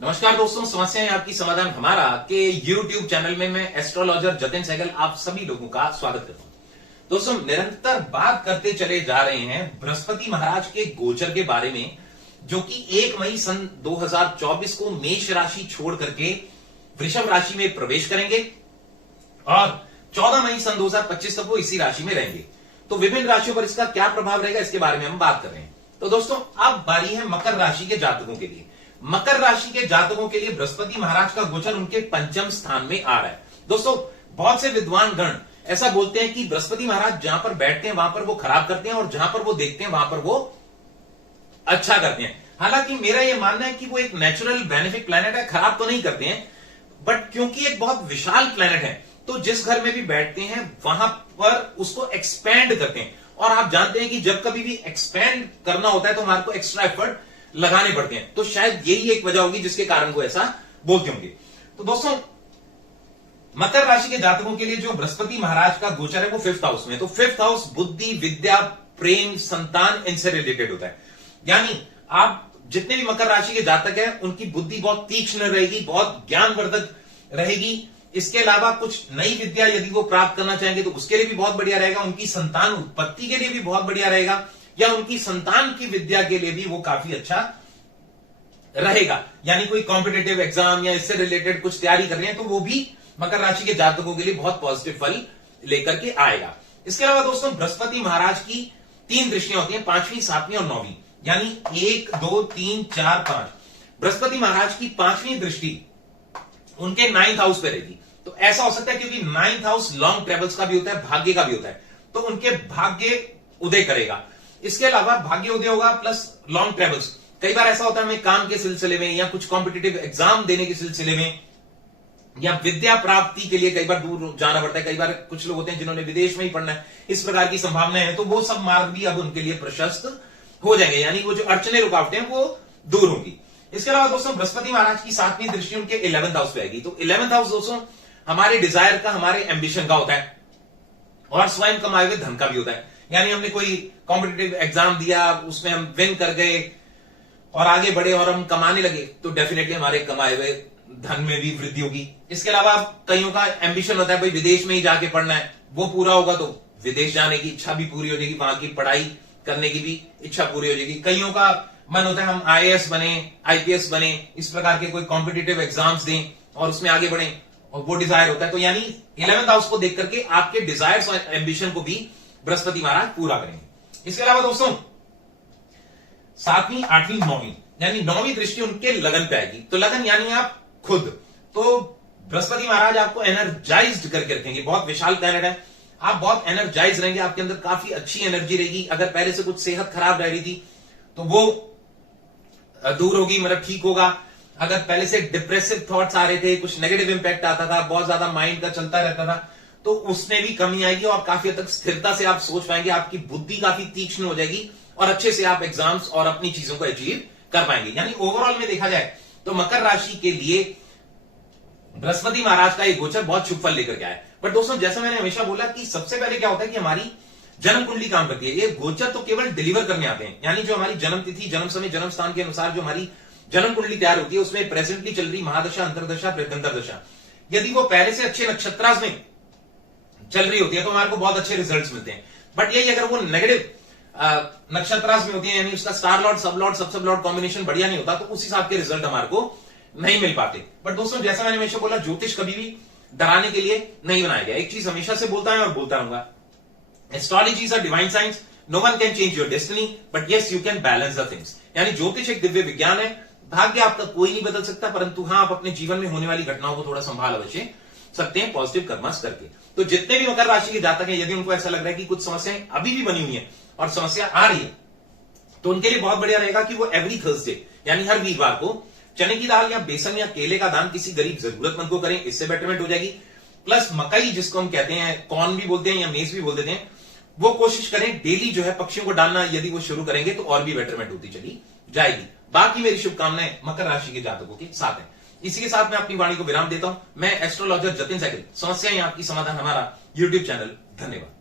नमस्कार दोस्तों, समस्याएं आपकी समाधान हमारा के YouTube चैनल में मैं एस्ट्रोलॉजर जतिन सहगल आप सभी लोगों का स्वागत करता हूं। दोस्तों, निरंतर बात करते चले जा रहे हैं बृहस्पति महाराज के गोचर के बारे में, जो कि 1 मई सन 2024 को मेष राशि छोड़ करके वृषभ राशि में प्रवेश करेंगे और 14 मई सन 2025 तक वो इसी राशि में रहेंगे। तो विभिन्न राशियों पर इसका क्या प्रभाव रहेगा, इसके बारे में हम बात कर रहे हैं। तो दोस्तों, अब बारी है मकर राशि के जातकों के लिए। मकर राशि के जातकों के लिए बृहस्पति महाराज का गोचर उनके पंचम स्थान में आ रहा है। दोस्तों, बहुत से विद्वान गण ऐसा बोलते हैं कि बृहस्पति महाराज जहां पर बैठते हैं वहां पर वो खराब करते हैं और जहां पर वो देखते हैं वहां पर वो अच्छा करते हैं। हालांकि मेरा यह मानना है कि वो एक नेचुरल बेनिफिक प्लैनेट है, खराब तो नहीं करते हैं, बट क्योंकि एक बहुत विशाल प्लैनेट है तो जिस घर में भी बैठते हैं वहां पर उसको एक्सपैंड करते हैं। और आप जानते हैं कि जब कभी भी एक्सपैंड करना होता है तो हमारे को एक्स्ट्रा एफर्ट लगाने पड़ते हैं। तो शायद यही एक वजह होगी जिसके कारण वो ऐसा बोलते होंगे। तो दोस्तों, मकर राशि के जातकों के लिए जो बृहस्पति महाराज का गोचर है वो 5th हाउस में। तो 5th हाउस बुद्धि, विद्या, प्रेम, संतान, इनसे रिलेटेड होता है। यानी आप जितने भी मकर राशि के जातक हैं उनकी बुद्धि बहुत तीक्ष्ण रहेगी, बहुत ज्ञानवर्धक रहेगी। इसके अलावा कुछ नई विद्या यदि वो प्राप्त करना चाहेंगे तो उसके लिए भी बहुत बढ़िया रहेगा। उनकी संतान उत्पत्ति के लिए भी बहुत बढ़िया रहेगा, या उनकी संतान की विद्या के लिए भी वो काफी अच्छा रहेगा। यानी कोई कॉम्पिटिटिव एग्जाम या इससे रिलेटेड कुछ तैयारी कर रहे हैं तो वो भी मकर राशि के जातकों के लिए बहुत पॉजिटिव फल लेकर के आएगा। इसके अलावा दोस्तों, बृहस्पति महाराज की 3 दृष्टियां होती हैं, 5वीं, 7वीं और 9वीं। यानी 1, 2, 3, 4, 5। बृहस्पति महाराज की 5वीं दृष्टि उनके 9th हाउस पे रहेगी। तो ऐसा हो सकता है क्योंकि 9th हाउस लॉन्ग ट्रेवल्स का भी होता है, भाग्य का भी होता है, तो उनके भाग्य उदय करेगा। इसके अलावा भाग्य उदय होगा प्लस लॉन्ग ट्रेवल्स। कई बार ऐसा होता है हमें काम के सिलसिले में या कुछ कॉम्पिटिटिव एग्जाम देने के सिलसिले में या विद्या प्राप्ति के लिए कई बार दूर जाना पड़ता है। कई बार कुछ लोग होते हैं जिन्होंने विदेश में ही पढ़ना है, इस प्रकार की संभावनाएं हैं, तो वो सब मार्ग भी अब उनके लिए प्रशस्त हो जाएंगे। यानी वो जो अड़चने रुकावटें हैं वो दूर होंगी। इसके अलावा दोस्तों, बृहस्पति महाराज की 7वीं दृष्टि उनके 11th हाउस पे आएगी। तो 11th हाउस दोस्तों हमारे डिजायर का, हमारे एम्बिशन का होता है और स्वयं कमाए हुए धन का भी होता है। यानी हमने कोई कॉम्पिटिटिव एग्जाम दिया, उसमें हम विन कर गए और आगे बढ़े और हम कमाने लगे, तो डेफिनेटली हमारे कमाए हुए धन में भी वृद्धि होगी। इसके अलावा कईयों का एम्बिशन होता है भाई विदेश में ही जाके पढ़ना है, वो पूरा होगा तो विदेश जाने की इच्छा भी पूरी हो जाएगी, वहां की पढ़ाई करने की भी इच्छा पूरी हो जाएगी। कईयों का मन होता है हम IAS बने, IPS बने, इस प्रकार के कोई कॉम्पिटिटिव एग्जाम्स दें और उसमें आगे बढ़े, और वो डिजायर होता है। तो यानी 11th हाउस को देख करके आपके डिजायर्स और एम्बिशन को भी बृहस्पति महाराज पूरा करेंगे। इसके अलावा दोस्तों, 7वीं, 8वीं, 9वीं, यानी 9वीं दृष्टि उनके लगन पे आएगी। तो लगन यानी आप खुद, तो बृहस्पति महाराज आपको एनर्जाइज्ड करके रखेंगे। बहुत विशाल प्लैनेट है, आप बहुत एनर्जाइज रहेंगे, आपके अंदर काफी अच्छी एनर्जी रहेगी। अगर पहले से कुछ सेहत खराब रह रही थी तो वो दूर होगी, मतलब ठीक होगा। अगर पहले से डिप्रेसिव थॉट्स आ रहे थे, कुछ नेगेटिव इंपैक्ट आता था, बहुत ज्यादा माइंड का चलता रहता था, तो उसमें भी कमी आएगी और काफी हद तक स्थिरता से आप सोच पाएंगे। आपकी बुद्धि काफी तीक्ष्ण हो जाएगी और अच्छे से आप एग्जाम्स और अपनी चीजों को अचीव कर पाएंगे। यानी ओवरऑल में देखा जाए तो मकर राशि के लिए बृहस्पति महाराज का ये गोचर बहुत शुभ फल लेकर के आया। बट दोस्तों, जैसा मैंने हमेशा बोला कि सबसे पहले क्या होता है कि हमारी जन्म कुंडली काम करती है। ये गोचर तो केवल डिलीवर करने आते हैं, यानी जो हमारी जन्म तिथि, जन्म समय, जन्म स्थान के अनुसार जो हमारी जन्म कुंडली तैयार होती है उसमें प्रेजेंटली चल रही महादशा, अंतरदशा, प्रत्यंतरदशा, यदि वो पहले से अच्छे नक्षत्रास में चल रही होती है तो हमारे को बहुत अच्छे रिजल्ट्स मिलते हैं। बट यही अगर वो नेगेटिव नक्षत्रास में होती है, यानी उसका स्टार लॉर्ड, सब लॉर्ड, सब लॉर्ड कॉम्बिनेशन बढ़िया नहीं होता, तो उस हिसाब के रिजल्ट हमारे को नहीं मिल पाते। बट दोस्तों, जैसा मैंने हमेशा बोला, ज्योतिष कभी भी डराने के लिए नहीं बनाया गया। एक चीज हमेशा से बोलता है और बोलता रहूंगा, astrology is a divine science, no one can change your destiny but yes you can balance the things. यानी ज्योतिष एक दिव्य विज्ञान है, भाग्य आपका कोई नहीं बदल सकता, परंतु हाँ, आप अपने जीवन में होने वाली घटनाओं को थोड़ा संभाल अवश्य सकते हैं पॉजिटिव कर्मस करके। तो जितने भी मकर राशि के जातक हैं, यदि उनको ऐसा लग रहा है कि कुछ समस्याएं अभी भी बनी हुई हैं और समस्या आ रही है, तो उनके लिए बहुत बढ़िया रहेगा कि वो एवरी थर्सडे यानी हर वीरवार को चने की दाल या बेसन या केले का दान किसी गरीब जरूरतमंद को करें, इससे बेटरमेंट हो जाएगी। प्लस मकई, जिसको हम कहते हैं कॉर्न भी बोलते हैं या मेज भी बोल देते हैं, वो कोशिश करें डेली जो है पक्षियों को डालना, यदि वो शुरू करेंगे तो और भी बेटरमेंट होती चली जाएगी। बाकी मेरी शुभकामनाएं मकर राशि के जातकों के साथ है। इसी के साथ मैं अपनी वाणी को विराम देता हूं। मैं एस्ट्रोलॉजर जतिन सहगल, समस्याएं आपकी समाधान हमारा YouTube चैनल। धन्यवाद।